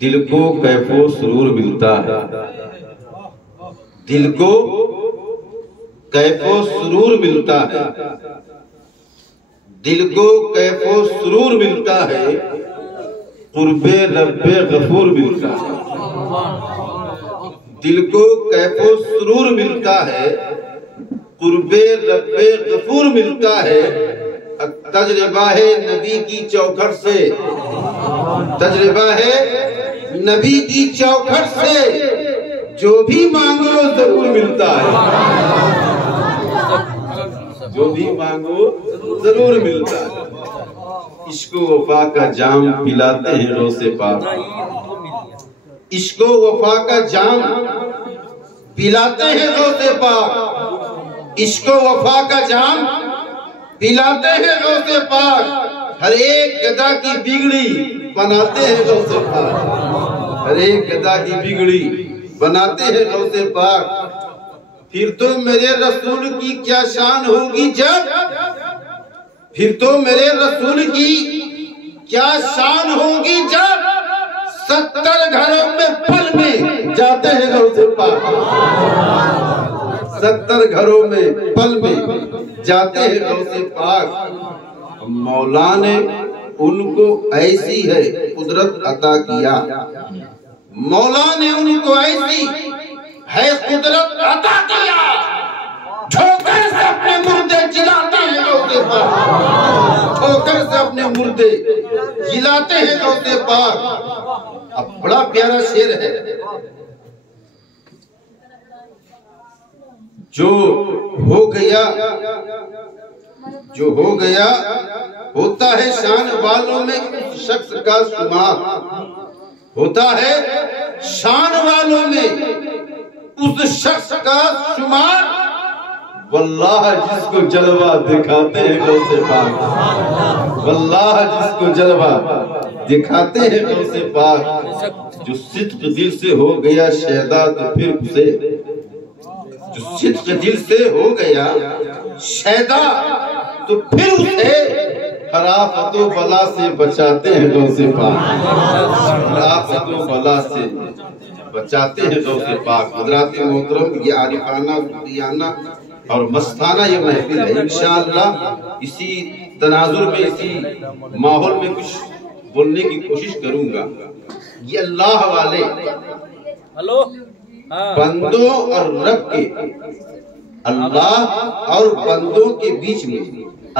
دل کو کیف و سرور ملتا ہے، دل کو کیف و سرور ملتا ہے، دل کو کیف و سرور ملتا ہے، قرب رب غفور ملتا ہے۔ دل کو کیف و سرور ملتا ہے، قرب رب غفور ملتا ہے، تجربہ ہے نبی کی چوکھٹ سے، تجربہ ہے نبی کی چوکھٹ سے، جو بھی مانگو ضرور ملتا ہے، جو بھی مانگو ضرور ملتا ہے۔ عشق و وفا کا جام پلاتے ہیں غوث پاک، عشق و وفا کا جام پلاتے ہیں غوث پاک، عشق و وفا کا جام پلاتے ہیں غوث پاک، ہر ایک گدا کی بگڑی بناتے ہیں غوث پاک، ہر ایک گدا کی بگڑی بناتے ہیں غوث پاک۔ پھر تو میرے رسول کی کیا شان ہوگی جب، پھر تو میرے رسول کی کیا شان ہوگی جب 70 گھروں میں پل میں جاتے ہیں غوث پاک، 70 گھروں میں پل میں جاتے ہیں غوث پاک۔ مولا نے ان کو ایسی ہے قدرت عطا کیا، مولا نے ان کو ایسی ہے قدرت عطا کیا، ٹھوکر سے اپنے مردے جلاتے ہیں غوث پاک، ٹھوکر سے اپنے مردے جلاتے ہیں غوث پاک۔ اب بڑا پیارا شعر ہے، جو ہو گیا جو ہو گیا ہوتا ہے شان والوں میں شخص کا شمار، ہوتا ہے شان والوں میں اس شخص کا شمار، واللہ جس کو جلوہ دکھاتے ہیں غوث پاک، واللہ جس کو جلوہ دکھاتے ہیں غوث پاک۔ جو صدق دل سے ہو گیا شہدا تو پھر اسے، جو صدق دل سے ہو گیا شہدا تو پھر اسے ہر آفت و بلا سے بچاتے ہیں غوث پاک، ہر آفت و بلا سے بچاتے ہیں غوث پاک۔ حضرات محترم، یہ عارفانہ صوفیانہ اور مستانہ یہ محفل ہے، انشاءاللہ اسی تناظر میں، اسی ماحول میں کچھ بولنے کی کوشش کروں گا۔ یہ اللہ والے بندوں اور رب کے، اللہ اور بندوں کے بیچ میں،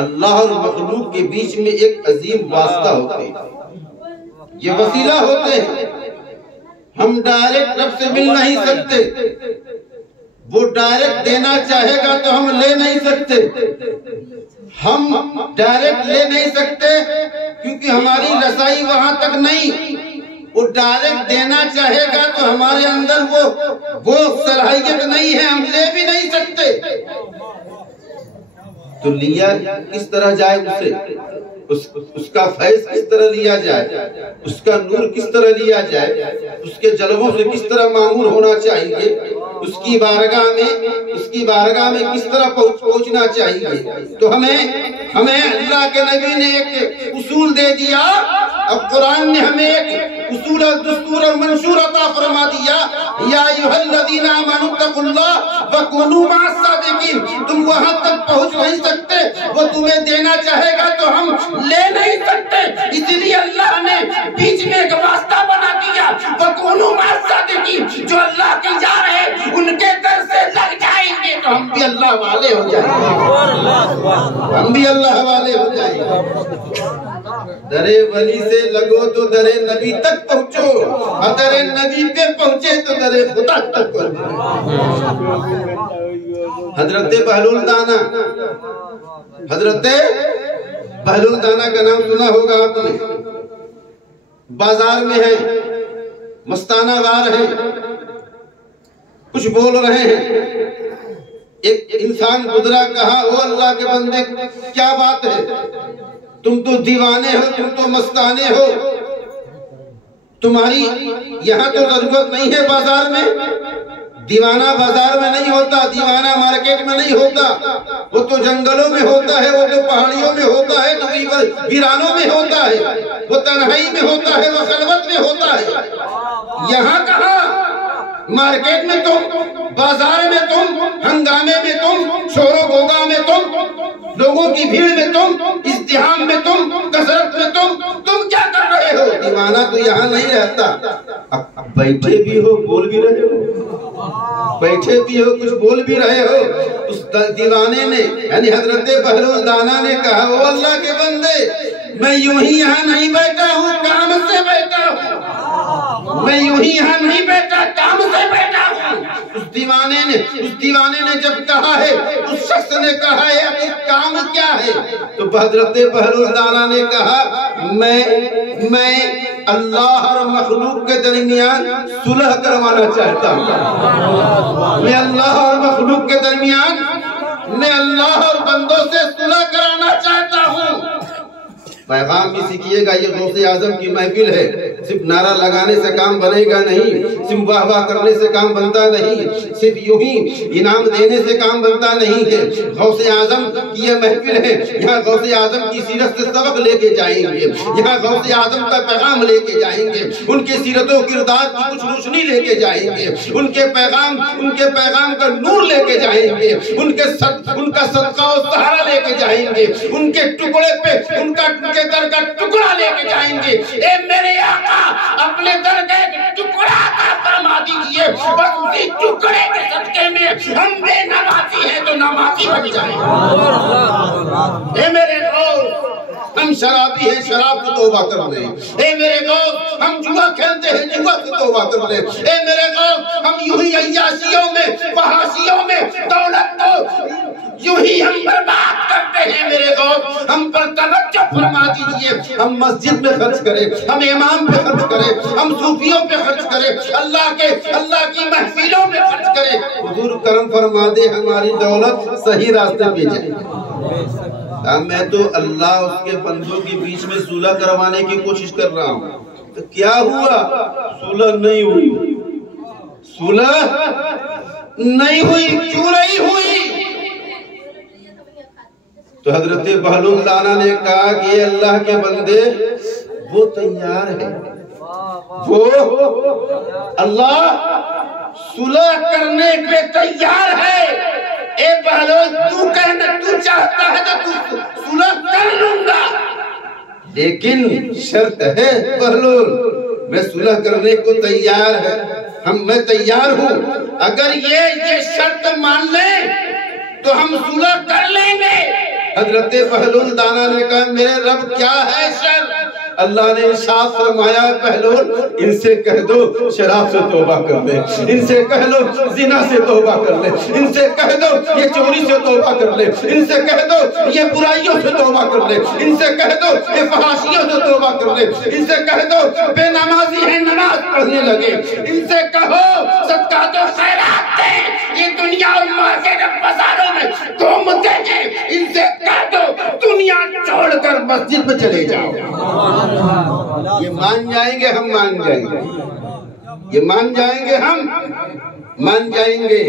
اللہ اور مخلوق کے بیچ میں ایک عظیم واسطہ ہوتے ہیں، یہ وسیلہ ہوتے ہیں۔ ہم ڈائریکٹ رب سے مل نہیں سکتے، وہ ڈائریکٹ دینا چاہے گا تو ہم لے نہیں سکتے، ہم ڈائریکٹ لے نہیں سکتے کیونکہ ہماری رسائی وہاں تک نہیں، وہ ڈائریکٹ دینا چاہے گا تو ہمارے اندر وہ صلاحیت نہیں ہے، ہم لے بھی نہیں سکتے۔ تو لیا کس طرح جائے اسے، اس کا فیض کس طرح لیا جائے، اس کا نور کس طرح لیا جائے، اس کے جلووں سے کس طرح معمور ہونا چاہیے، اس کی بارگاہ میں کس طرح پہنچنا چاہیے۔ تو ہمیں اللہ کے نبی نے ایک اصول دے دیا، اب قرآن نے ہمیں ایک اصول اور دستور اور منشور عطا فرما دیا، یا ایھا الذین آمنوا اتقوا اللہ وکونوا مع الصادقین۔ تم وہاں تک پہنچ نہیں سکتے، وہ تمہیں دینا چاہے گا تو ہم لے نہیں سکتے، اس لیے اللہ نے بیچ میں ایک واسطہ بنا دیا، وکونوا مع الصادقین۔ جو اللہ کی جا رہے ان کے در سے لگ جائیں گے تو ہم بھی اللہ والے ہو جائیں گے، ہم بھی اللہ والے ہو جائیں گے۔ درے ولی سے لگو تو درے نبی تک پہنچو، اور درے نبی پہ پہنچے تو درے خدا تک پہنچو۔ حضرت بہلول دانا، حضرت بہلول دانا کا نام سنا ہوگا آپ نے، بازار میں ہے، مستانہ وار ہے، کچھ بول رہے ہیں، ایک انسان گزرا، کہا او اللہ کے بندے کیا بات ہے، تم تو دیوانے ہو، تم تو مستانے ہو، تمہاری یہاں تو ضرورت نہیں ہے بازار میں، دیوانہ بازار میں نہیں ہوتا، دیوانہ مارکیٹ میں نہیں ہوتا، وہ تو جنگلوں میں ہوتا ہے، وہ تو پہاڑیوں میں ہوتا ہے، تو ویرانوں میں ہوتا ہے، وہ تنہائی میں ہوتا ہے، وہ خلوت میں ہوتا ہے۔ یہاں کہاں؟ مارکیٹ میں تم، بازار میں تم، ہنگامے میں تم، شور و غوغا میں تم، لوگوں کی بھیڑ میں تم، ازدحام میں تم، کثرت میں تم کیا کر رہے ہو؟ دیوانہ تو یہاں نہیں رہتا۔ بیٹھے بھی ہو، بول بھی رہے ہو، بیٹھے بھی ہو، کچھ بول بھی رہے ہو۔ اس دیوانے نے یعنی حضرت بہلول دانا نے کہا، او اللہ کے بندے، میں یوں ہی یہاں نہیں بیٹھا ہوں، کام سے بیٹھا ہوں، میں یوں ہی یہاں نہیں بیٹھا، کام سے بیٹھا ہوں۔ اس دیوانے نے جب کہا ہے، اس شخص نے کہا ہے اب کام کیا ہے، تو حضرت بہلول دانا نے کہا میں اللہ اور مخلوق کے درمیان صلح کروانا چاہتا ہوں، میں اللہ اور مخلوق کے درمیان، میں اللہ اور بندوں سے صلح کرانا چاہتا ہوں۔ پیغام بھی سیکھیے گا، یہ غوث اعظم کی محفل ہے، صرف نعرہ لگانے سے کام بنے گا نہیں، صرف واہ واہ کرنے سے کام بنتا نہیں، صرف یوں ہی انعام دینے سے کام بنتا نہیں ہے۔ غوث اعظم کی یہ محفل ہے، یہاں غوث اعظم کی سیرت سے سبق لے کے جائیں گے، یہاں غوث اعظم کا پیغام لے کے جائیں گے، ان کے سیرت و کردار کی کچھ روشنی لے کے جائیں گے، ان کے پیغام کا نور لے کے جائیں گے، ان کا صدقہ و سہارا لے کے جائیں گے، ان کے ٹکڑے پہ ان کے در کا ٹکڑا لے کے جائیں گے۔ اے میرے آقا، اپنے در کا ایک ٹکڑا عطا فرما دیجئے، بس اسی ٹکڑے کے صدقے میں ہم بے نمازی ہیں تو نمازی بن جائیں۔ اے میرے دوست، ہم شرابی ہیں، شراب سے توبہ کر لیں۔ اے میرے دوست، ہم جوا کھیلتے ہیں، جوا سے توبہ کر لیں۔ اے میرے دوست، ہم یوں ہی عیاشیوں میں، فحاشیوں میں دولت کو یوں ہی ہم برباد کرتے ہیں۔ میرے دوست، ہم پر توجہ فرما دیجئے، ہم مسجد میں خرچ کریں، ہم امام پہ خرچ کریں، ہم صوفیوں پہ خرچ کریں، اللہ کی محفلوں میں خرچ کریں۔ حضور کرم فرما دے، ہماری دولت صحیح راستے پہ جائے۔ میں تو اللہ اس کے بندوں کے بیچ میں صلح کروانے کی کوشش کر رہا ہوں، تو کیا ہوا؟ صلح نہیں ہوئی، صلح نہیں ہوئی۔ کیوں نہیں ہوئی؟ تو حضرت بہلول دانا نے کہا کہ اللہ کے بندے، وہ تیار ہے، وہ اللہ صلح کرنے پہ تیار ہے۔ اے بہلول، تو چاہتا ہے تو صلح کر لوں گا، لیکن شرط ہے بہلول، میں صلح کرنے کو تیار ہے، میں تیار ہوں، اگر یہ شرط مان لیں تو ہم صلح کر لیں گے۔ حضرت بہلول دانا نے کہا، میرے رب کیا ہے شرط؟ اللہ نے ارشاد فرمایا، بہلول ان سے کہہ دو شراب سے توبہ کر لے، ان سے کہہ دو زنا سے توبہ کر لے، ان سے کہہ دو یہ چوری سے توبہ کر لے، ان سے کہہ دو یہ برائیوں سے توبہ کر لے، ان سے کہہ دو یہ فحاشیوں سے توبہ کر لے، ان سے کہہ دو بے نمازی ہیں نماز پڑھنے لگے، ان سے کہو صدقات و خیرات دیں، یہ دنیا اور مارکیٹ بازاروں میں گھومتے ہیں، ان سے کہہ دو دنیا چھوڑ کر مسجد میں چلے جاؤ۔ یہ مان جائیں گے، ہم مان جائیں گے، یہ مان جائیں گے، ہم مان جائیں گے۔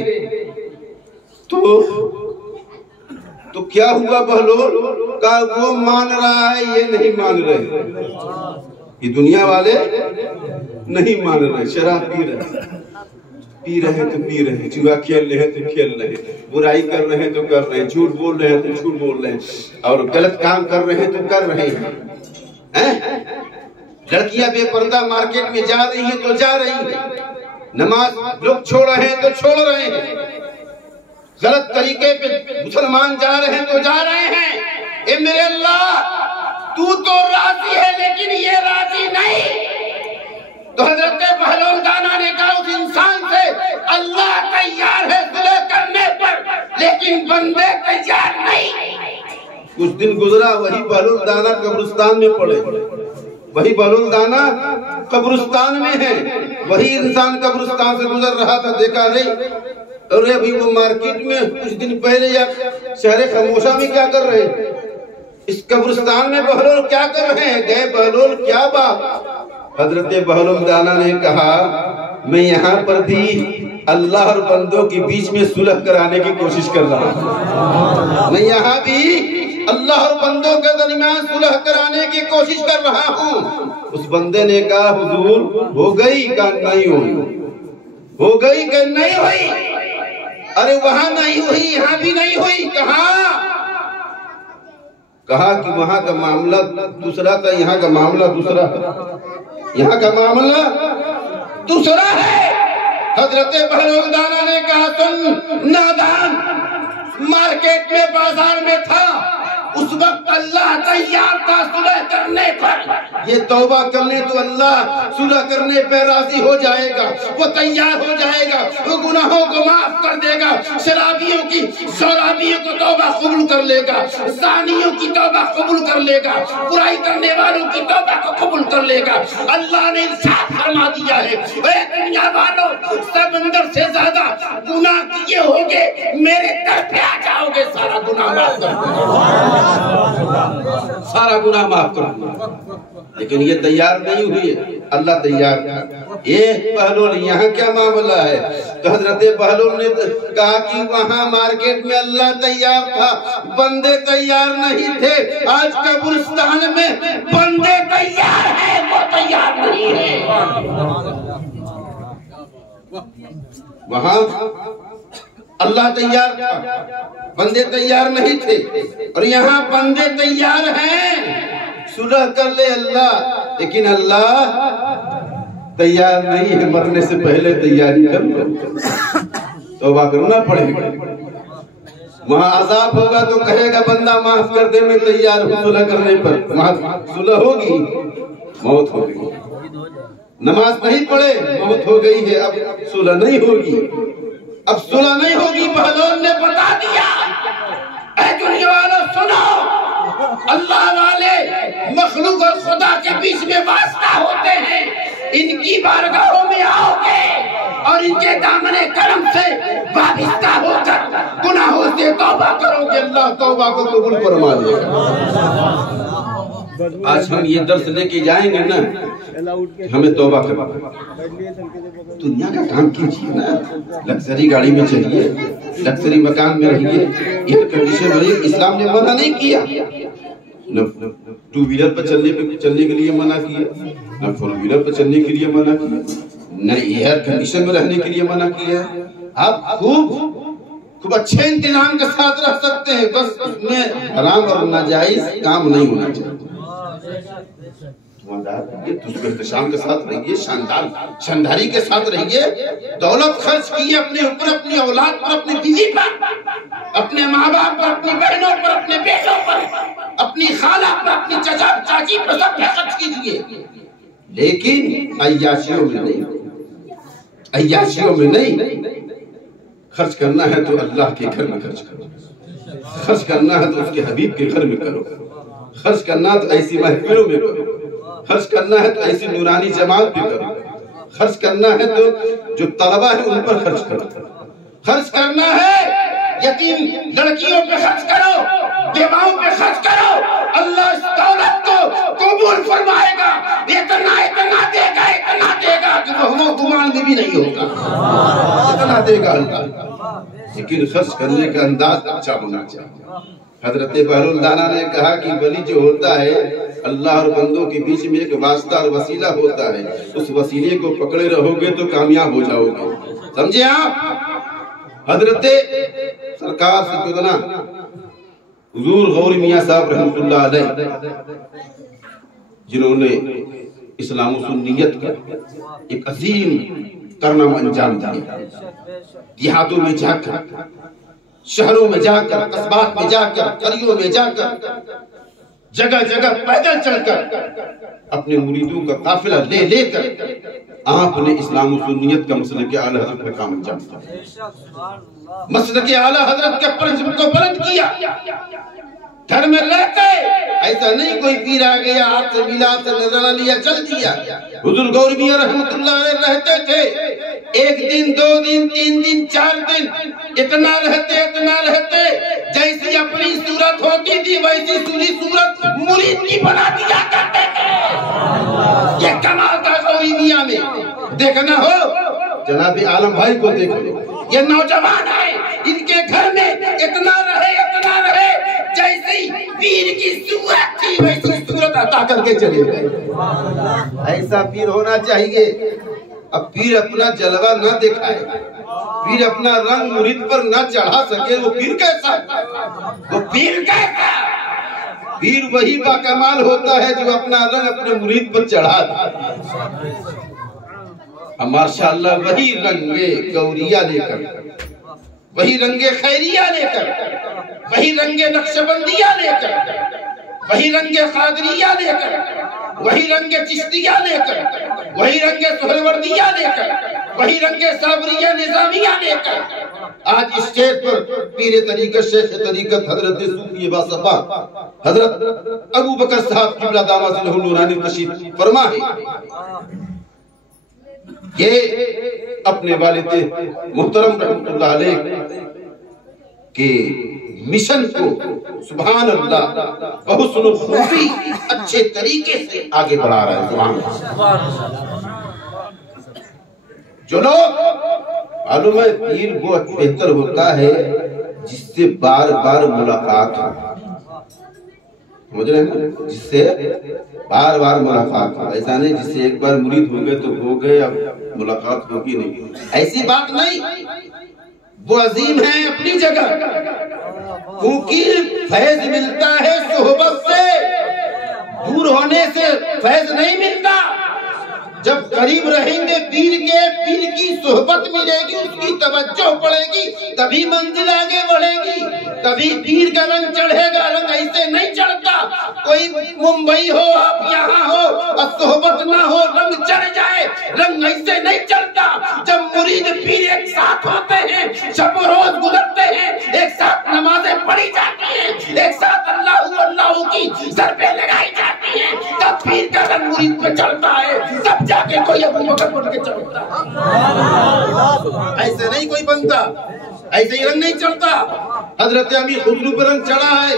تو کیا ہوا بہلول؟ کہا وہ مان رہا ہے، یہ نہیں مان رہے، یہ دنیا والے نہیں مان رہے، شراب پی رہے تو پی رہے، جوا کھیل رہے تو کھیل رہے، برائی کر رہے تو کر رہے، جھوٹ بول رہے تو جھوٹ بول رہے، اور غلط کام کر رہے تو کر رہے ہیں۔ لڑکیاں بے پردہ مارکیٹ میں جا رہی ہیں تو جا رہی ہیں، نماز لوگ چھوڑ رہے ہیں تو چھوڑ رہے ہیں، غلط طریقے پہ مسلمان جا رہے ہیں تو جا رہے ہیں۔ اے میرے اللہ، تو راضی ہے لیکن یہ راضی نہیں۔ تو حضرت بہلول دانا نے کہا اس انسان سے، اللہ تیار ہے صلح کرنے پر، لیکن بندے تیار نہیں۔ کچھ دن گزرا، وہی بہلول دانا قبرستان میں پڑے، وہی بہلول دانا قبرستان میں ہے، وہی انسان قبرستان سے گزر رہا تھا، دیکھا نہیں، اور ابھی وہ مارکیٹ میں کچھ دن پہلے یا شہر خاموشہ میں کیا کر رہے ہیں، اس قبرستان میں بہلول کیا کر رہے ہیں؟ گئے بہلول، کیا بات؟ حضرت بہلول دانا نے کہا میں یہاں پر بھی اللہ اور بندوں کے بیچ میں صلح کرانے کی کوشش کر رہا ہوں. میں یہاں بھی اللہ اور بندوں کے درمیان صلح کرانے کی کوشش کر رہا ہوں. اس بندے نے کہا حضور ہو گئی کہ نہیں ہوئی؟ ہو گئی کہ نہیں ہوئی؟ ارے وہاں نہیں ہوئی یہاں بھی نہیں ہوئی. کہا کہ وہاں کا معاملہ دوسرا تھا, یہاں کا معاملہ دوسرا ہے. یہاں کا معاملہ دوسرا ہے. حضرت بہلول دانا نے کہا سن نادان, مارکیٹ میں بازار میں تھا اس وقت اللہ تیار تھا صلح کرنے پر. یہ توبہ کرنے تو اللہ صلح کرنے پہ راضی ہو جائے گا, وہ تیار ہو جائے گا, وہ گناہوں کو معاف کر دے گا, شرابیوں کی شرابیوں کو توبہ قبول کر لے گا, زانیوں کی توبہ قبول کر لے گا, برائی کرنے والوں کی توبہ کو قبول کر لے گا. اللہ نے ارشاد فرما دیا ہے اے دنیا والوں سمندر سے زیادہ گناہ کیے ہوگے میرے در پہ آ جاؤ گے سارا گناہ معاف کر دوں گا, سارا گناہ معاف کر دوں گا. لیکن یہ تیار نہیں ہوئی ہے, اللہ تیار تھا. یہ بہلول یہاں کیا معاملہ ہے؟ تو حضرت بہلول نے کہا کہ وہاں مارکیٹ میں اللہ تیار تھا, بندے تیار نہیں تھے. آج قبرستان میں بندے تیار ہیں, وہ تیار نہیں ہے. وہاں اللہ تیار تھا, بندے تیار نہیں تھے, اور یہاں بندے تیار ہیں. صلح کر لے اللہ, لیکن اللہ تیار نہیں ہے. مرنے سے پہلے تیاری کر لو, توبہ کرنا پڑے گا. وہاں عذاب ہوگا تو کہے گا بندہ معاف کر دے, میں تیار ہوں صلح کرنے پر. وہاں صلح ہوگی, موت ہوگی. نماز نہیں پڑھے, موت ہو گئی ہے, اب صلح نہیں ہوگی, اب صلح نہیں ہوگی. بہلول نے بتا دیا اے دنیا والوں سنو, اللہ والے مخلوق اور خدا کے بیچ میں واسطہ ہوتے ہیں. ان کی بارگاہوں میں آؤ گے اور ان کے دامن کرم سے وابستہ ہو کر گناہوں سے توبہ کرو گے, اللہ توبہ کو قبول فرما لے گا. آج ہم یہ درس لے کے جائیں گے نا, ہمیں توبہ کرنا. دنیا کا کام کیجیے نا, لگزری گاڑی میں چلیے, لگزری مکان میں رہیے, ایئر کنڈیشن رہیے. اسلام نے منع نہیں کیا, نہ ٹو ویلر پر چلنے کے لیے منع کیا, نہ فور ویلر پر چلنے کے لیے منع کیا, نہ ایئر کنڈیشن میں رہنے کے لیے منع کیا. آپ خوب اچھے انتظام کے ساتھ رہ سکتے ہیں, بس اس میں حرام اور ناجائز کام نہیں ہونا چاہیے. احتشام کے ساتھ رہیے, شانداری کے ساتھ رہیے. دولت خرچ کیے اپنے اوپر, اپنی اولاد پر, اپنی بیوی پر, اپنے ماں باپ پر, اپنی بہنوں پر, اپنے بیٹوں پر, اپنی خالہ پر, اپنی چچا چاچی پر, سب پہ خرچ کیجیے. لیکن عیاشیوں میں نہیں, عیاشیوں میں نہیں. خرچ کرنا ہے تو اللہ کے گھر میں خرچ کرو, خرچ کرنا ہے تو اس کے حبیب کے گھر میں کرو, خرچ کرنا ہے تو ایسی محفلوں میں کرو, خرچ کرنا ہے تو ایسی نورانی جماعت بھی کرو, خرچ کرنا ہے تو جو طلبہ ہیں ان پر خرچ کرو, خرچ کرنا ہے یتیم لڑکیوں پہ خرچ کرو, بیواؤں پہ خرچ کرو. اللہ اس دولت کو قبول فرمائے گا. اتنا دے گا کہ وہ گمان میں بھی نہیں ہوگا. اتنا دے گا اللہ, لیکن خرچ کرنے کا انداز اچھا ہونا چاہیے. حضرت بہلول دانا نے کہا کہ ولی جو ہوتا ہے اللہ اور بندوں کے بیچ میں ایک واسطہ اور وسیلہ ہوتا ہے, اس وسیلے کو پکڑے رہو گے تو کامیاب ہو جاؤ گے. سمجھے آپ؟ حضرت سرکار سیدنا حضور غوری میاں صاحب رحمۃ اللہ علیہ, جنہوں نے اسلام و سنیت کا ایک عظیم کارنامہ انجام دیا. دیہاتوں میں جا کر, شہروں میں جا کر, قصبات میں جا کر, قریوں میں جا کر, جگہ جگہ پیدل چل کر اپنے مریدوں کا قافلہ لے کر آپ نے اسلام و سنیت کا مسلک اعلی حضرت کا کام انجام دیا. مسلک اعلی حضرت کے پرچم کو بلند کیا. گھر میں رہتے ایسا نہیں کوئی پیر آ گیا آپ سے ملا, سے نظرہ لیا, چل دیا. حضور غوری میاں رحمۃ اللہ علیہ رہتے تھے, ایک دن, 2 دن, 3 دن, 4 دن, اتنا رہتے جیسی اپنی صورت ہوتی تھی ویسی صورت مرید کی بنا دیا کرتے تھے. یہ کمال تھا غوری میاں میں. دیکھنا ہو جناب عالم بھائی کو دیکھ لو، یہ نوجوان ہے، ان کے گھر میں اتنا رہے جیسی پیر کی صورت تھی ویسی صورت عطا کر کے چلے گئے۔ ایسا پیر ہونا چاہیے۔ اب پیر اپنا جلوہ نہ دکھائے، پیر اپنا رنگ مرید پر نہ چڑھا سکے، وہ پیر کیسا ہے؟ وہ پیر کیسا؟ پیر وہی باکمال ہوتا ہے جو اپنا رنگ اپنے مرید پر چڑھا دے۔ ماشاءاللہ وہی رنگے گوریہ لے کر، وہی رنگے خیریہ لے کر، وہی رنگے نقشبندیہ لے کر، وہی رنگے قادریہ لے کر، وہی رنگے چشتیہ لے کر، وہی رنگے سہروردیہ لے کر، وہی رنگے صابریہ نظامیہ لے کر آج اسٹیج پر پیر طریقت شیخ طریقت حضرت صوفی باصفا حضرت ابو بکر صاحب قبلہ دامت له نورانی تشریف فرما ہے۔ یہ اپنے والد محترم رحمت اللہ علیہ کے مشن کو سبحان اللہ بحسن و خوبی اچھے طریقے سے آگے بڑھا رہا ہے۔ سبحان اللہ۔ جو لوگ معلوم ہے پیر وہ بہتر ہوتا ہے جس سے بار بار ملاقات ہو، سمجھ رہے ہیں، جس سے بار بار ملاقات ہو، ایسا نہیں جس سے ایک بار مرید ہو گئے تو ہو گئے اب ملاقات ہوگی نہیں، ایسی بات نہیں۔ وہ عظیم ہیں اپنی جگہ، کیونکہ فیض ملتا ہے صحبت سے، دور ہونے سے فیض نہیں ملتا۔ جب قریب رہیں گے پیر کے، پیر کی صحبت ملے گی، اس کی توجہ پڑے گی، تبھی منزل آگے بڑھے گی، تبھی پیر کا رنگ چڑھے گا۔ رنگ ایسے نہیں چڑھتا، کوئی ممبئی ہو آپ یہاں ہو اور صحبت نہ ہو رنگ چڑھ جائے، رنگ ایسے نہیں چڑھتا۔ جب مرید پیر ایک ساتھ ہوتے ہیں، شب و روز گزرتے ہیں، ایک ساتھ نمازیں پڑھی جاتی ہیں، ایک ساتھ اللہ اللہ کی ضربیں لگائی جاتی ہیں، تب پیر کا رنگ مرید پہ چڑھتا ہے، تب جا کے کوئی ابو بکر پڑھ کے چڑھتا ہے۔ ایسے نہیں کوئی بنتا، ایسے ہی رنگ نہیں چڑھتا۔ حضرت امیر خسرو پر رنگ چڑھا ہے،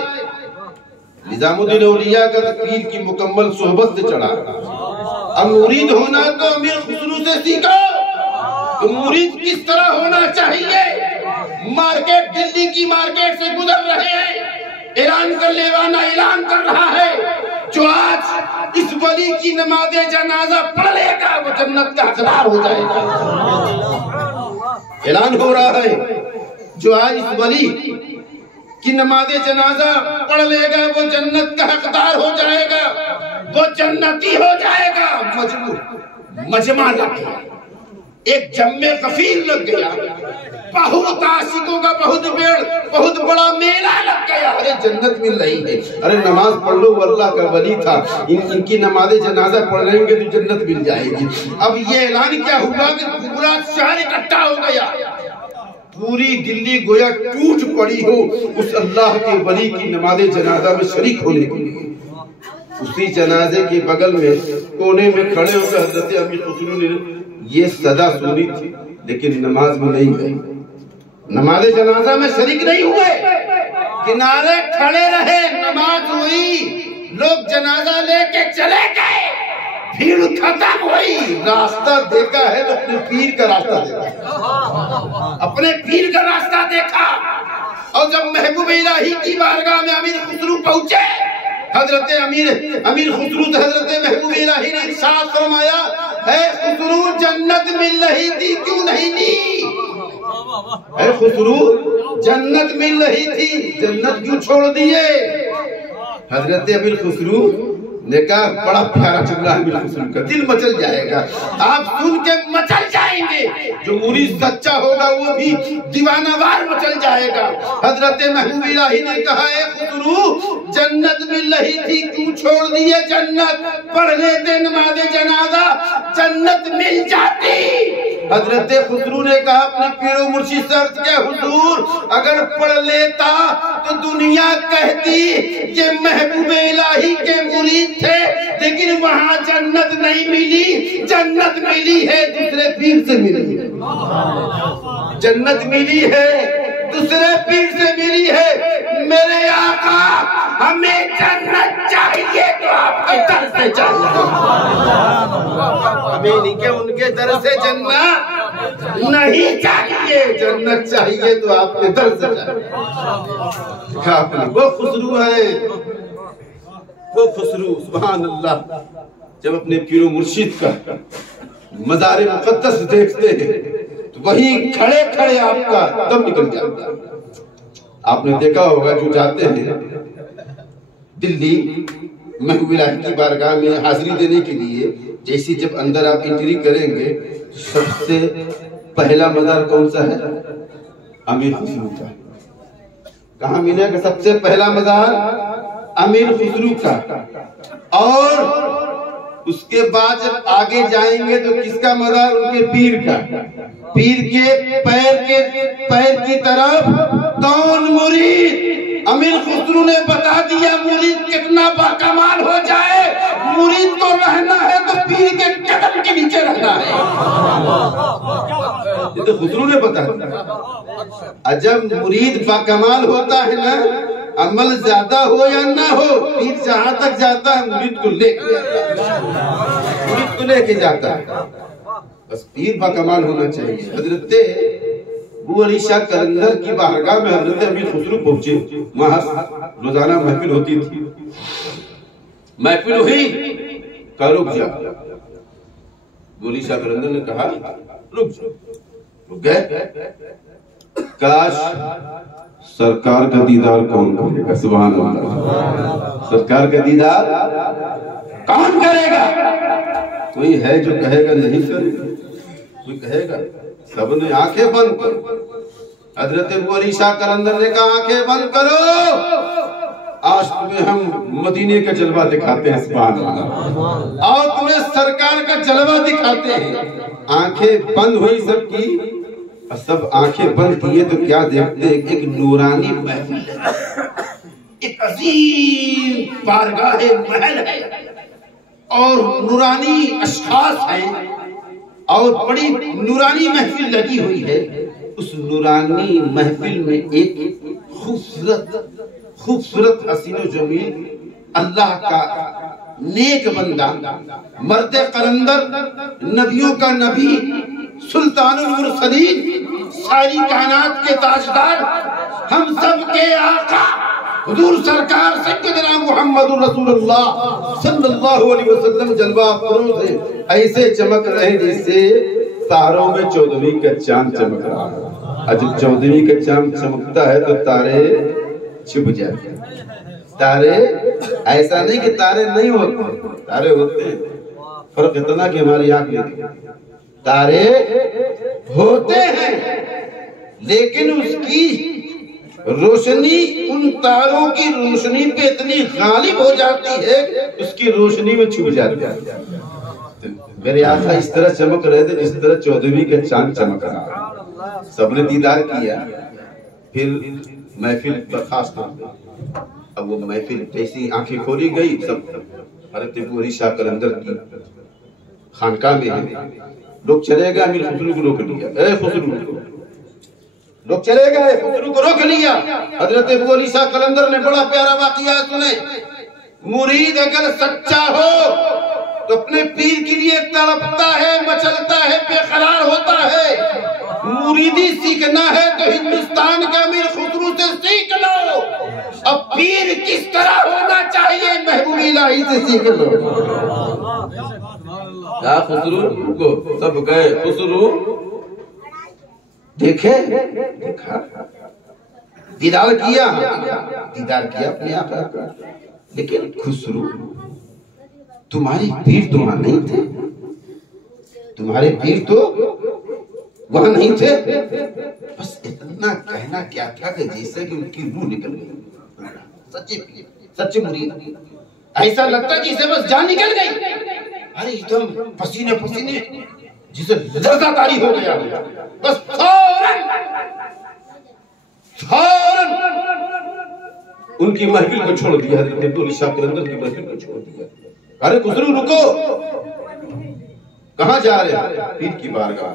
نظام الدین اولیاء کا پیر کی مکمل صحبت سے چڑھا۔ اب مرید ہونا تو امیر خسرو سے سیکھو کہ مرید کس طرح ہونا چاہیے۔ مارکیٹ دلی کی مارکیٹ سے گزر رہے ہیں، اعلان کرنے والا اعلان کر رہا ہے جو آج اس ولی کی نماز جنازہ پڑھ لے گا وہ جنت کا حقدار ہو جائے گا۔ اعلان ہو رہا ہے جو آج اس ولی کی نماز جنازہ پڑھ لے گا وہ جنت کا حقدار ہو جائے گا، وہ جنتی ہو جائے گا۔ مجمع لگ گیا، ایک جمع غفیر لگ گیا، بہت عاشقوں کا بہت بڑا میلہ لگ گیا۔ ارے جنت مل رہی ہے، ارے نماز پڑھ لو، وہ اللہ کا ولی تھا، ان کی نماز جنازہ پڑھ رہیں گے تو جنت مل جائے گی۔ اب یہ اعلان کیا ہوا کہ پورا شہر اکٹھا ہو گیا، پوری دلی گویا ٹوٹ پڑی ہو اس اللہ کے ولی کی نماز جنازہ میں شریک ہونے کے لیے۔ اسی جنازے کے بغل میں کونے میں کھڑے ہو کر حضرت امیر خسرو نے یہ صدا سنی تھی لیکن نماز میں نہیں گئی، نماز جنازہ میں شریک نہیں ہوئے، کنارے کھڑے رہے، نماز ہوئی، لوگ جنازہ لے کے چلے گئے، بھیڑ ختم ہوئی، راستہ دیکھا ہے تو اپنے پیر کا راستہ دیکھا، اپنے پیر کا راستہ دیکھا۔ اور جب محبوب الہی کی بارگاہ میں امیر خسرو پہنچے، حضرت امیر خسرو سے حضرت محبوب الہی نے ارشاد فرمایا، اے خسرو جنت مل رہی تھی کیوں نہیں لی؟ اے خسرو جنت مل رہی تھی جنت کیوں چھوڑ دیے؟ حضرت امیر خسرو نے کہا بڑا پیارا جملہ امیر خسرو کا، دل مچل جائے گا، آپ سن کے مچل جائیں گے، جو مرید سچا ہوگا وہ بھی دیوانہ وار مچل جائے گا۔ حضرت محبوب الہی نے کہا اے خسرو جنت مل رہی تھی کیوں چھوڑ دیے؟ جنت پڑھ لیتے نماز جنازہ جنت مل جاتی۔ حضرت خسرو نے کہا اپنے پیر و مرشد سے عرض کیا، حضور اگر پڑھ لیتا تو دنیا کہتی یہ محبوب الہی کے مرید تھے، لیکن وہاں جنت نہیں ملی، جنت ملی ہے دوسرے پیر سے ملی ہے، جنت ملی ہے دوسرے پیر سے ملی ہے۔ میرے آقا ہمیں جنت چاہیے تو آپ کے در سے چاہیے، ہمیں نہیں کہ ان کے در سے جنت، نہیں چاہیے، جنت چاہیے تو آپ کے در سے چاہیے. وہ خسرو ہیں، وہ خسرو سبحان اللہ جب اپنے پیر و مرشد کا مزار مقدس دیکھتے ہیں تو وہی کھڑے کھڑے آپ کا دم نکل جاتا ہے. آپ نے دیکھا ہوگا جو جاتے ہیں دلی محبوب الہی کی بارگاہ میں حاضری دینے کے لیے، جیسی جب اندر آپ انٹری کریں گے سب سے پہلا مزار کون سا ہے؟ امیر خسرو کا. کہاں ملے گا سب سے پہلا مزار؟ امیر خسرو کا. اور اس کے بعد جب آگے جائیں گے تو کس کا مزار؟ ان کے پیر کا. پیر کے پیر کی طرف کون مرید؟ امیر خسرو نے بتا دیا مرید کتنا باکمال ہو جائے، مرید کو رہنا ہے تو پیر کے قدم کے نیچے رہنا ہے. یہ تو خسرو نے بتا دیا. جب مرید باکمال ہوتا ہے نا، عمل زیادہ ہو یا نہ ہو، پیر جہاں تک جاتا ہے مرید کو لے کے جاتا ہے. بس پیر باکمال ہونا چاہیے. حضرت ابو علی شاہ قلندر کی بارگاہ میں حضرت امیر خسرو پہنچے. وہاں روزانہ محفل ہوتی تھی. محفل ہوئی، کہا رک جا. ابو علی شاہ قلندر نے کہا رک جا. رک گئے. کاش سرکار کا دیدار کون کرے گا؟ سبحان اللہ. سرکار کا دیدار کون کرے گا؟ کوئی ہے جو کہے گا نہیں کرے گا؟ کوئی کہے گا؟ سب نے آنکھیں بند کرو. حضرت ابو علی شاہ قلندر نے کہا آنکھیں بند کرو، آج تمہیں ہم مدینے کا جلوہ دکھاتے ہیں. سبحان اللہ. اور تمہیں سرکار کا جلوہ دکھاتے ہیں. آنکھیں بند ہوئی سب کی. سب آنکھیں بند کیے تو کیا دیکھتے ہیں؟ ایک نورانی محفل ہے، ایک عظیم بارگاہ محل ہے اور نورانی اشخاص ہیں اور بڑی نورانی محفل لگی ہوئی ہے. اس نورانی محفل میں ایک خوبصورت حسین و جمیل اللہ کا نیک بندہ، مرد قلندر، نبیوں کا نبی، سلطان المرسلین، ساری کائنات کے تاجدار، ہم سب کے آقا حضور سرکار سیدنا محمد رسول اللہ صلی اللہ علیہ وسلم جلوہ افروز ہے. ایسے چمک رہے جیسے تاروں میں 14ویں کا چاند چمک رہا ہے. جب 14ویں کا چاند چمکتا ہے تو تارے چھپ جاتے ہیں. تارے ایسا نہیں کہ تارے نہیں ہوتے، تارے ہوتے ہیں. فرق اتنا کہ ہماری آنکھ نہیں. تارے ہوتے ہیں لیکن اس کی روشنی ان تاروں کی روشنی پہ اتنی غالب ہو جاتی ہے اس کی روشنی میں چھپ جاتی ہے. میرے آقا اس طرح چمک رہے تھے جس طرح 14ویں کا چاند چمک رہا. سب نے دیدار کیا. پھر محفل برخاست ہو گئی. اب وہ محفل جیسی آنکھیں کھولی گئی، سب حضرت ابو علی شاہ قلندر کی خانقاہ میں ہیں. لوگ چلے گئے، امیر خسرو کو روک لیا. اے خسرو، لوگ چلے گئے، خسرو کو روک لیا. حضرت ابو علی شاہ قلندر نے بڑا پیارا واقعہ سنے. مرید اگر سچا ہو تو اپنے پیر کے لیے تڑپتا ہے، مچلتا ہے، بے قرار ہوتا ہے. مریدی سیکھنا ہے تو ہندوستان کے امیر خسرو سے سیکھ لو. اب پیر کس طرح ہونا چاہیے محبوب الہی سے سیکھ لو. کیا خسرو کو سب گئے. خسرو دیکھے، دیکھا، دیدار کیا اپنے آقا کا. لیکن خسرو تمہارے پیر تو وہاں نہیں تھے، تمہارے پیر تو وہاں نہیں تھے. بس اتنا کہنا کیا تھا کہ جیسے کہ ان کی روح نکل گئی. سچے مرید ایسا لگتا جیسے بس جان نکل گئی. ارے ایک دم پسینے جسے لرزہ طاری ہو گیا. بس فوراً ان کی محفل کو چھوڑ دیا. حضرت ابو علی شاہ قلندر کی محفل کو چھوڑ دیا. ارے خسرو رکو، کہاں جا رہے ہیں؟ پیر کی بارگاہ.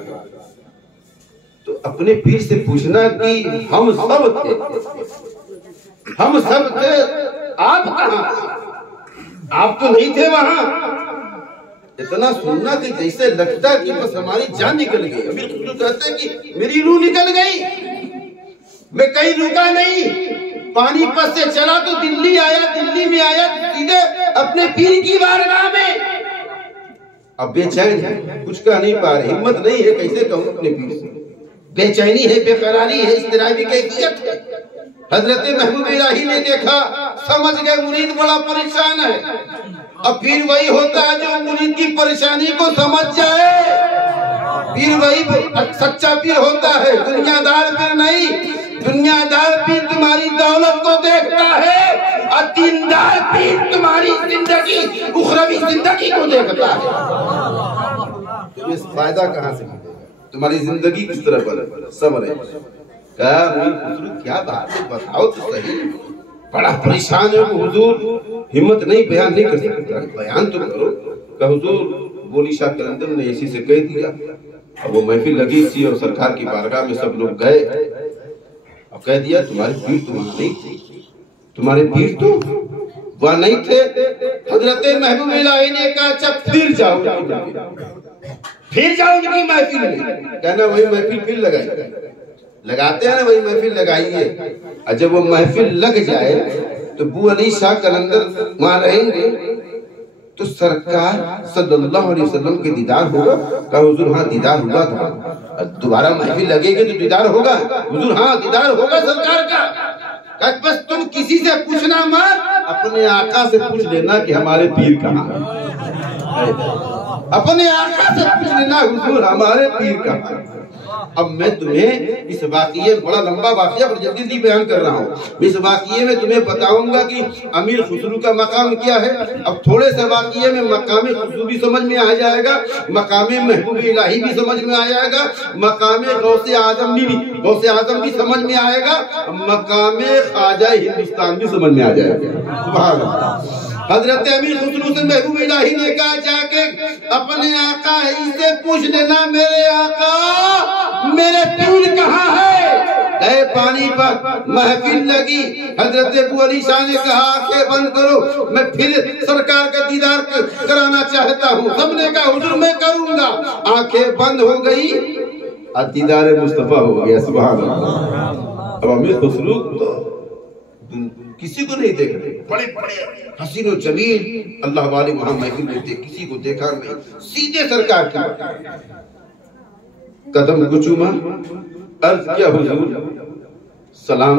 تو اپنے پیر سے پوچھنا کہ ہم سب تھے، آپ کہاں؟ آپ تو نہیں تھے وہاں. اتنا سننا کہ جیسے لگتا کہ بس ہماری جان نکل گئی. امیر خسرو کہتے ہیں کہ میری روح نکل گئی, میں کہیں رکا نہیں, پانی پس سے چلا تو دلی آیا, دلی میں آیا سیدھے اپنے پیر کی بارگاہ میں. اب بے چین ہے, کچھ کہہ نہیں پا رہے, ہمت نہیں ہے, کیسے کہوں اپنے پیر سے. بے چینی ہے, بے قراری ہے, اضطرابی کیفیت ہے. حضرت محبوب الہی نے دیکھا, سمجھ گئے مرید بڑا پریشان ہے. اب پیر وہی ہوتا ہے جو مرید کی پریشانی کو سمجھ جائے. پیر وہی سچا پیر ہوتا ہے, دنیا دار پیر نہیں. دنیا دار پیر تمہاری دولت کو دیکھتا ہے, اور دیندار پیر تمہاری زندگی, اخروی زندگی کو دیکھتا ہے. تمہیں فائدہ کہاں سے ملے گا, تمہاری زندگی کس طرح بنے سمجھے. کیا بات ہے, بتاؤ تو صحیح. بڑا پریشان ہے کہ حضور ہمت نہیں, بیان نہیں کر سکتا, بیان تو کرو. کہ حضور بولی شاہ قلندر نے اسی سے کہہ دیا. اب وہ محفل لگی تھی اور سرکار کی بارگاہ میں سب لوگ گئے. اب کہہ دیا تمہارے پیر تو وہاں نہیں تھے, تمہارے پیر تو وہاں نہیں تھے. حضرت محبوب الہی نے کہا اچھا پھر جاؤ, پھر جاؤ ان کی محفل میں. کہنا وہی محفل پھر لگائی, لگاتے ہیں نا وہی محفل لگائیے. اور جب وہ محفل لگ جائے تو بو علی شاہ قلندر وہاں رہیں گے تو سرکار صلی اللہ علیہ وسلم کے دیدار ہوگا. کہا حضور ہاں دیدار ہوا تھا, دوبارہ محفل لگے گی تو دیدار ہوگا. حضور ہاں دیدار ہوگا سرکار کا. کہا بس تم کسی سے پوچھنا مت, اپنے آقا سے پوچھ لینا کہ ہمارے پیر کہاں ہے. اپنے آقا سے پوچھ لینا حضور ہمارے پیر کہاں ہے. اب میں تمہیں اس واقعے, بڑا لمبا واقعہ پر جلدی جلدی بیان کر رہا ہوں. اس واقعے میں تمہیں بتاؤں گا کہ امیر خسرو کا مقام کیا ہے. اب تھوڑے سے واقعے میں مقام خسرو بھی سمجھ میں آ جائے گا, مقام محبوب الہی بھی سمجھ میں آ جائے گا, مقام غوث اعظم بھی سمجھ میں آئے گا, مقام خواجہ ہندوستان بھی سمجھ میں آ جائے گا. سبحان اللہ. حضرت امیر خسرو سے محبوب الہی نے کہا جا کے اپنے آقا ہی سے پوچھ لینا میرے آقا میرے پیر کہاں ہے. گئے پانی پر, محفل لگی. حضرت ابو علی شاہ نے کہا آنکھیں بند کرو, میں پھر سرکار کا دیدار کرانا چاہتا ہوں. سب نے کہا حضور میں کروں گا. آنکھیں بند ہو گئی اور دیدار مصطفیٰ ہو گیا. سبحان اللہ. اب امیر خسرو تو کسی کو نہیں دیکھ رہے, بڑے بڑے حسین و جمیل اللہ والے وہاں محفل میں تھے, کسی کو دیکھا نہیں. سیدھے سرکار کی قدم کو چوما, عرض کیا حضور سلام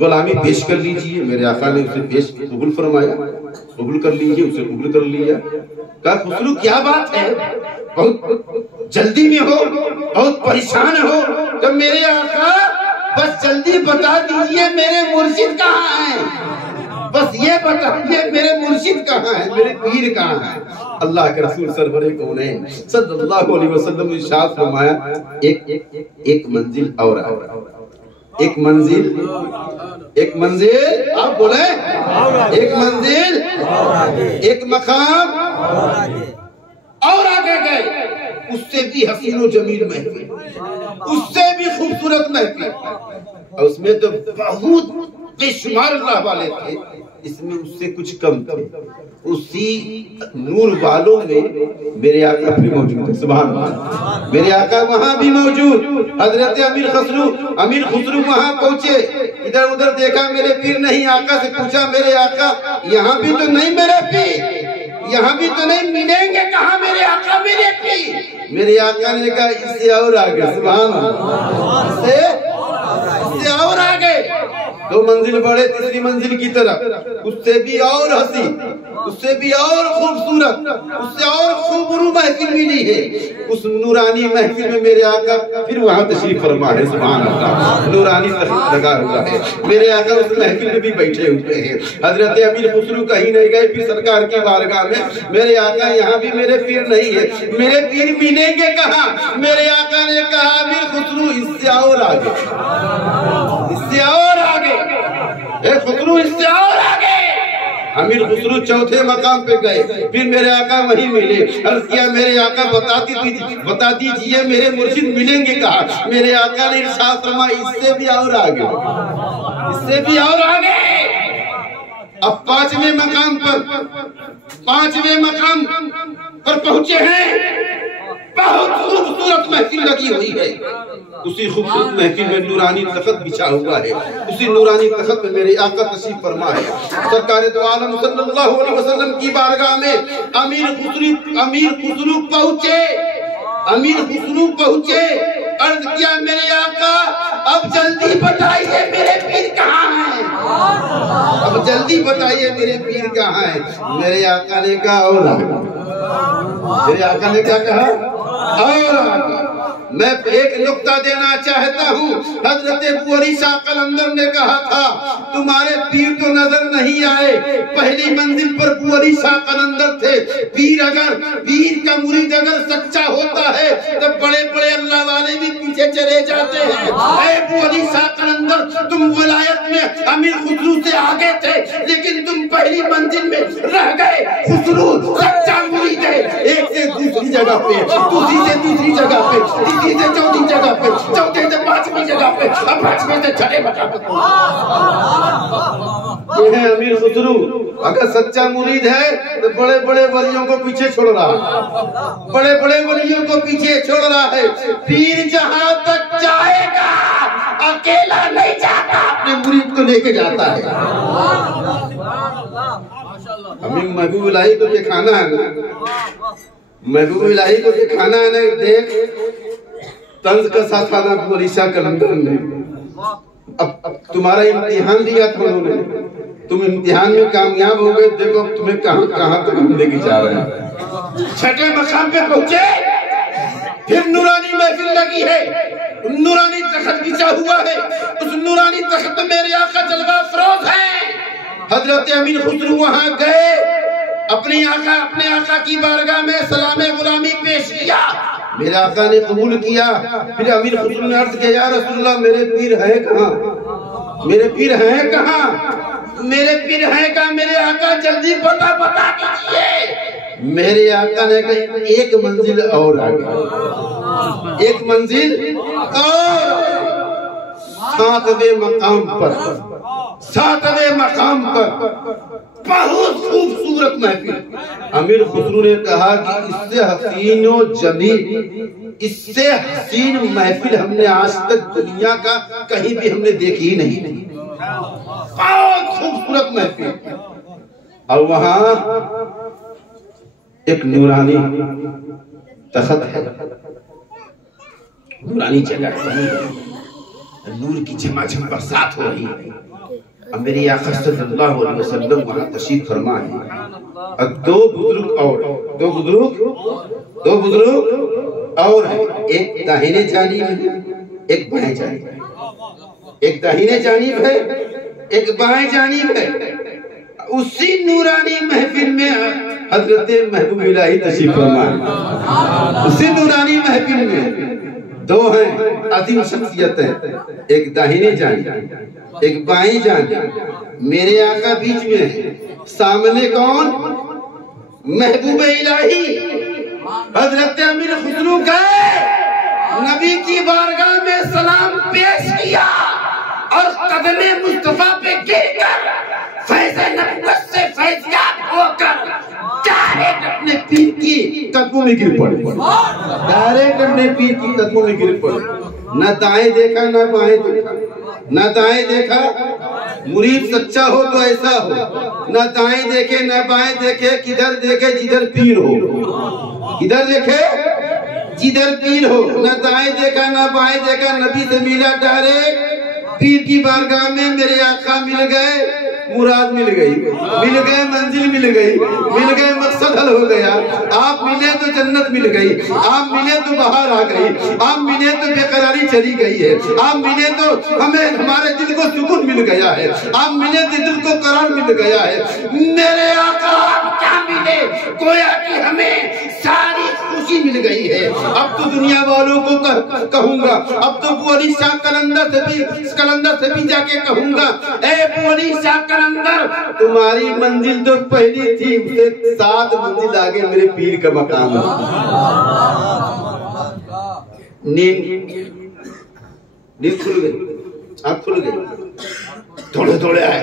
غلامی پیش کر لیجئے. میرے آقا نے اسے پیش قبول فرمایا, قبول کر لیجئے, اسے قبول کر لیا. کہا خسرو کیا بات ہے, بہت جلدی میں ہو, بہت پریشان ہو. کہ میرے آقا بس جلدی بتا دیجئے میرے مرشد کہاں ہیں, بس یہ بتائیے میرے مرشد کہاں ہے, میرے پیر کہاں ہے. اللہ کے رسول سرور کونین صلی اللہ علیہ وسلم نے ارشاد فرمایا ایک منزل اور ایک منزل آپ بولیں, ایک منزل ایک مقام اور آگے گئے. اس سے بھی حسین و جمیل محفل, اس سے بھی خوبصورت محفل, اور اس میں تو بہت بے شمار اللہ والے تھے, اس میں اس سے کچھ کم تھے. اسی نور والوں میں میرے آقا بھی موجود ہے. سبحان اللہ. میرے آقا وہاں بھی موجود. حضرت امیر خسرو وہاں پہنچے, ادھر ادھر دیکھا میرے پیر نہیں. آقا سے پوچھا میرے آقا یہاں بھی تو نہیں میرے پیر, یہاں بھی تو نہیں ملیں گے کہاں میرے آقا میرے پیر. میرے آقا نے کہا اس سے اور آگے. سبحان اللہ. اس سے اور آگے 2 منزل بڑھے, تیسری منزل کی طرف, اس سے بھی اور حسین, اس سے بھی اور خوبصورت, اس سے اور خوبرو محفل ملی ہے. اس نورانی محفل میں میرے آقا پھر وہاں تشریف فرما ہے. سبحان اللہ. نورانی لگا ہوا ہے. میرے آقا اس محفل میں بھی بیٹھے ہوئے ہیں. حضرت امیر خسرو کہیں نہیں گئے, پھر سرکار کی بارگاہ میں میرے آقا یہاں بھی میرے پیر نہیں ہے, میرے پیر ملیں گے کہاں. میرے آقا نے کہا امیر خسرو اس سے اور آگے, اس سے اور آگے, اے خسرو اس سے اور آگے. امیر خسرو چوتھے مقام پہ گئے, پھر میرے آقا وہیں ملے. عرض کیا میرے آقا بتا دیجئے میرے مرشد ملیں گے کہاں. میرے آقا نے ارشاد فرمایا اس سے بھی اور آگے, اس سے بھی اور آگے. اب پانچویں مقام پر پہنچے ہیں. بہت خوبصورت محفل لگی ہوئی ہے. اسی خوبصورت محفل میں نورانی تخت بچھا ہوا ہے. اسی نورانی تخت میں میرے آقا تشریف فرما ہے. سرکار دو عالم صلی اللہ علیہ وسلم کی بارگاہ میں امیر خسرو پہنچے. عرض کیا میرے آقا اب جلدی بتائیے میرے پیر کہاں ہیں. اب جلدی بتائیے میرے پیر کہاں ہیں. میرے آقا نے کہا اور میرے آقا نے کیا کہا اور میں ایک نقطہ دینا چاہتا ہوں. حضرت ابو علی شاہ قلندر نے کہا تھا تمہارے پیر تو نظر نہیں آئے. پہلی منزل پر ابو علی شاہ قلندر تھے. پیر کا مرید اگر سچا ہوتا ہے تو بڑے بڑے اللہ والے بھی پیچھے چلے جاتے ہیں. اے ابو علی شاہ قلندر تم ولایت میں امیر خسرو سے آگے تھے لیکن تم پہلی منزل میں رہ گئے. خسرو سچا مرید ہے. ایک سے دوسری جگہ پہ, دوسری سے تیسری جگہ پہ, تیسری سے چوتھی جگہ پہ, چوتھے سے پانچویں جگہ پہ, اب پانچویں سے چھٹے جگہ پہ. یہ ہے امیر خسرو. اگر سچا مرید ہے تو بڑے بڑے ولیوں کو پیچھے چھوڑ رہا ہے. بڑے بڑے ولیوں کو پیچھے چھوڑ رہا ہے. پیر جہاں تک جائے گا اکیلا نہیں جاتا, اپنے مرید کو لے کے جاتا ہے. ہمیں محبوب الہی کو دکھانا ہے نا, محبوب الہی کو دکھانا ہے نا. دیکھ طنز کا ساتھ آنا ابو علی شاہ قلندر نے. اب تمہارا امتحان دیا تھا انہوں نے, تم امتحان میں کامیاب ہو گئے. دیکھو تمہیں کہاں تک ہم لے کے جا رہے ہیں. چھٹے مقام پہ پہنچے, پھر نورانی محفل لگی ہے. نورانی تخت بچھا ہوا ہے. اس نورانی تخت میں میرے آقا جلوہ افروز ہیں. حضرت امیر خسرو وہاں گئے, اپنے آقا کی بارگاہ میں سلام غلامی پیش کیا. میرے آقا نے قبول کیا. پھر امیر خسرو نے عرض کیا یا رسول اللہ میرے پیر ہیں کہاں, میرے پیر ہیں کہاں, میرے پیر ہیں کہاں. میرے آقا جلدی بتا کیجئے. میرے آقا نے کہا ایک منزل اور آگے, ایک منزل اور. ساتویں مقام پر بہت خوبصورت محفل. امیر خسرو نے کہا کہ اس سے حسین و جمیل, اس سے حسین محفل ہم نے آج تک دنیا کا کہیں بھی ہم نے دیکھی ہی نہیں. بہت خوبصورت محفل. اور وہاں ایک نورانی تخت ہے, نورانی جگہ ہے, نور کی جھماجھم برسات ہو رہی ہے. اب میری آقا صلی اللہ علیہ وسلم وہاں تشریف فرما ہے. اور دو بزرگ اور ہیں. ایک داہنے جانب ہے, ایک بائیں جانب ہے. ایک داہنے جانب ہے, ایک بائیں جانب ہے. اسی نورانی محفل میں حضرت محبوب الہی تشریف فرما ہے. اسی نورانی محفل میں دو ہیں عظیم شخصیتیں, ایک داہنے جانب ایک بائیں جانب. میرے آقا بیچ میں ہے. سامنے کون؟ محبوب الہی. حضرت امیر خسرو گئے, نبی کی بارگاہ میں سلام پیش کیا اور قدم مصطفیٰ پہ گر کر فیض نبوت سے فیضیاب ہو کر ڈائریکٹ اپنے پیر کی قدموں میں گر پڑے. ڈائریکٹ اپنے پیر کی قدموں میں گر پڑے. نہ دائیں دیکھا نہ بائیں دیکھا, نہ دائیں دیکھا. مرید سچا ہو تو ایسا ہو, نہ دائیں دیکھے نہ بائیں دیکھے, کدھر دیکھے جدھر پیر ہو, کدھر دیکھے جدھر پیر ہو. نہ دائیں دیکھا نہ بائیں دیکھا, نبی سے ملا ڈائریکٹ پیر کی بارگاہ میں. میرے آقا مل گئے, مراد مل گئی, مل گئے منزل مل گئی, مل گئے مقصد حل ہو گیا. آپ ملے تو جنت مل گئی, آپ ملے تو بہار آ گئی, آپ ملے تو بے قراری چلی گئی ہے, آپ ملے تو ہمارے دل کو سکون مل گیا ہے, آپ ملے تو دل کو قرار مل گیا ہے. میرے آقا آپ کیا ملے, گویا کہ ہمیں ساری خوشی مل گئی ہے. اب تو دنیا والوں کو کہوں گا, اب تو ابو علی شاہ قلندر سے بھی جا کے کہوں گا, اے ابو علی شاہ قلندر تمہاری منزل تو پہلی تھی, اسے 7 منزل آگے میرے پیر کا مقام ہے. نیند کھل گئی, آنکھ کھل گئی, تھوڑے آئے,